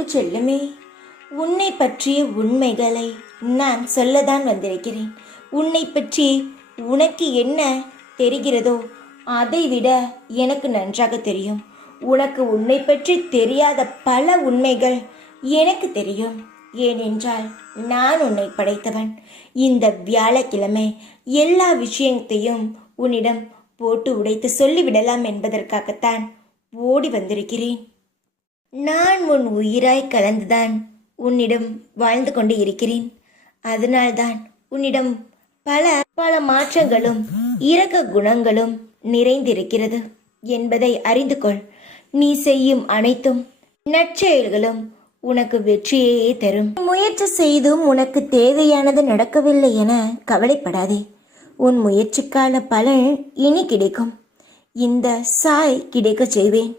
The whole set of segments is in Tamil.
அன்பு செல்லுமே, உன்னை பற்றிய உண்மைகளை நான் சொல்லதான் வந்திருக்கிறேன். உன்னை பற்றி உனக்கு என்ன தெரிகிறதோ அதை விட எனக்கு நன்றாக தெரியும். உனக்கு உன்னை பற்றி தெரியாத பல உண்மைகள் எனக்கு தெரியும். ஏனென்றால் நான் உன்னை படைத்தவன். இந்த வியாழக்கிழமை எல்லா விஷயத்தையும் உன்னிடம் போட்டு உடைத்து சொல்லிவிடலாம் என்பதற்காகத்தான் ஓடி வந்திருக்கிறேன். நான் உன் உயிராய் கலந்துதான் உன்னிடம் வாழ்ந்து கொண்டு இருக்கிறேன். அதனால்தான் உன்னிடம் பல பல மாற்றங்களும் இரக்க குணங்களும் நிறைந்திருக்கிறது என்பதை அறிந்து கொள். நீ செய்யும் அனைத்தும் நற்செயல்களும் உனக்கு வெற்றியே தரும். முயற்சி செய்தும் உனக்கு தேவையானது நடக்கவில்லை என கவலைப்படாதே. உன் முயற்சிக்கான பலன் இனி கிடைக்கும். இந்த சாய் கிடைக்க செய்வேன்.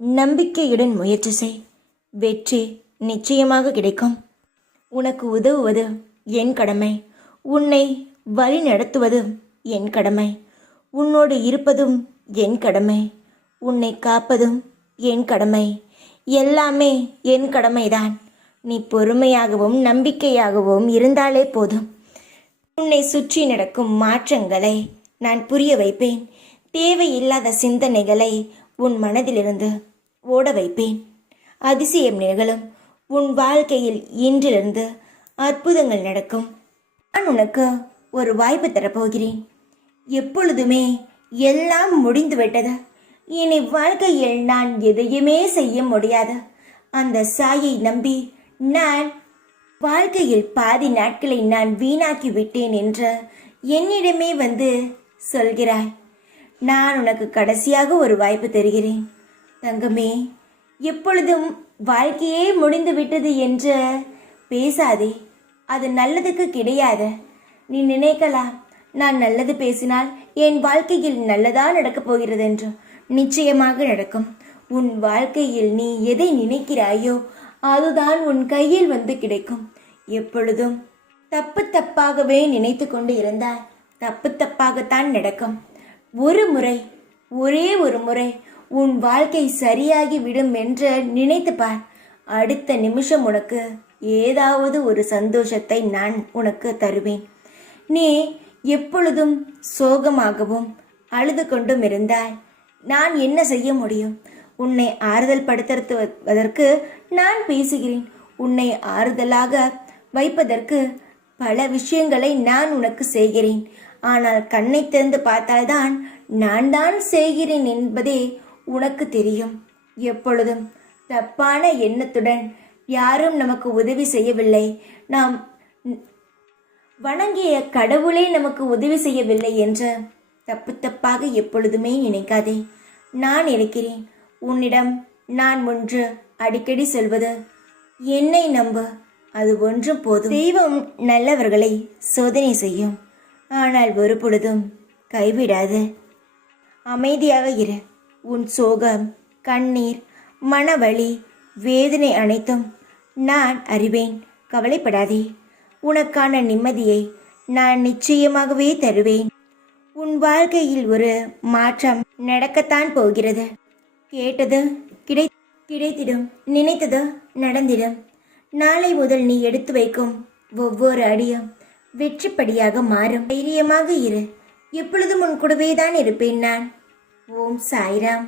நம்பிக்கையுடன் முயற்சி செய். வெற்றி நிச்சயமாக கிடைக்கும். உனக்கு உதவுவது என் கடமை. உன்னை வழி நடத்துவது என் கடமை. உன்னோடு இருப்பதும் என் கடமை. உன்னை காப்பதும் என் கடமை. எல்லாமே என் கடமைதான். நீ பொறுமையாகவும் நம்பிக்கையாகவும் இருந்தாலே போதும். உன்னை சுற்றி நடக்கும் மாற்றங்களை நான் புரிய வைப்பேன். தேவையில்லாத சிந்தனைகளை உன் மனதிலிருந்து ஓட வைப்பேன். அதிசயம் நிகழும். உன் வாழ்க்கையில் இன்றிலிருந்து அற்புதங்கள் நடக்கும். நான் உனக்கு ஒரு வாய்ப்பு தரப்போகிறேன். எப்பொழுதுமே எல்லாம் முடிந்துவிட்டது. இனி வாழ்க்கையில் நான் எதையுமே செய்ய முடியாது. அந்த சாயை நம்பி நான் வாழ்க்கையில் பாதி நாட்களை நான் வீணாக்கி விட்டேன் என்று என்னிடமே வந்து சொல்கிறாய். நான் உனக்கு கடைசியாக ஒரு வாய்ப்பு தருகிறேன். தங்கமே, எப்பொழுதும் வாழ்க்கையே முடிந்து விட்டது என்று பேசாதே. அது நல்லதுக்கு கிடையாது. நீ நினைக்கலாம், நான் நல்லது பேசினால் என் வாழ்க்கையில் நல்லதா நடக்கப் போகிறது என்று. நிச்சயமாக நடக்கும். உன் வாழ்க்கையில் நீ எதை நினைக்கிறாயோ அதுதான் உன் கையில் வந்து கிடைக்கும். எப்பொழுதும் தப்பு தப்பாகவே நினைத்து கொண்டு இருந்தால் தப்பு தப்பாகத்தான் நடக்கும். ஒரு முறை, ஒரே ஒரு முறை உன் வாழ்க்கை சரியாகி விடும் என்று நினைத்து பார். அடுத்த நிமிஷம் உனக்கு ஏதாவது ஒரு சந்தோஷத்தை நான் உனக்கு தருவேன். நீ எப்பொழுதும் சோகமாகவும் அழுது கொண்டும் இருந்தால் நான் என்ன செய்ய முடியும்? உன்னை ஆறுதல் படுத்துவதற்கு நான் பேசுகிறேன். உன்னை ஆறுதலாக வைப்பதற்கு பல விஷயங்களை நான் உனக்கு செய்கிறேன். ஆனால் கண்ணை திறந்து பார்த்தால்தான் நான் தான் செய்கிறேன் என்பதே உனக்கு தெரியும். எப்பொழுதும் தப்பான எண்ணத்துடன் யாரும் நமக்கு உதவி செய்யவில்லை, நாம் வணங்கிய கடவுளே நமக்கு உதவி செய்யவில்லை என்று தப்பு தப்பாக எப்பொழுதுமே நினைக்காதே. நான் இருக்கிறேன் உன்னிடம். நான் ஒன்று அடிக்கடி சொல்வது, என்னை நம்பு, அது ஒன்றும் போதும். தெய்வம் நல்லவர்களை சோதனை செய்யும், ஆனால் ஒரு பொழுதும் கைவிடாது. அமைதியாக இரு. உன் சோகம், கண்ணீர், மனவலி, வேதனை அனைத்தும் நான் அறிவேன். கவலைப்படாதே. உனக்கான நிம்மதியை நான் நிச்சயமாகவே தருவேன். உன் வாழ்க்கையில் ஒரு மாற்றம் நடக்கத்தான் போகிறது. கேட்டது கிடைத்திடும், நினைத்தது நடந்திடும். நாளை முதல் நீ எடுத்து வைக்கும் ஒவ்வொரு அடியும் வெற்றிப்படியாக மாறும். தைரியமாக இரு. எப்பொழுதும் உன் கூடவே தான் இருப்பேன் நான். ஓம் சாய்ராம்.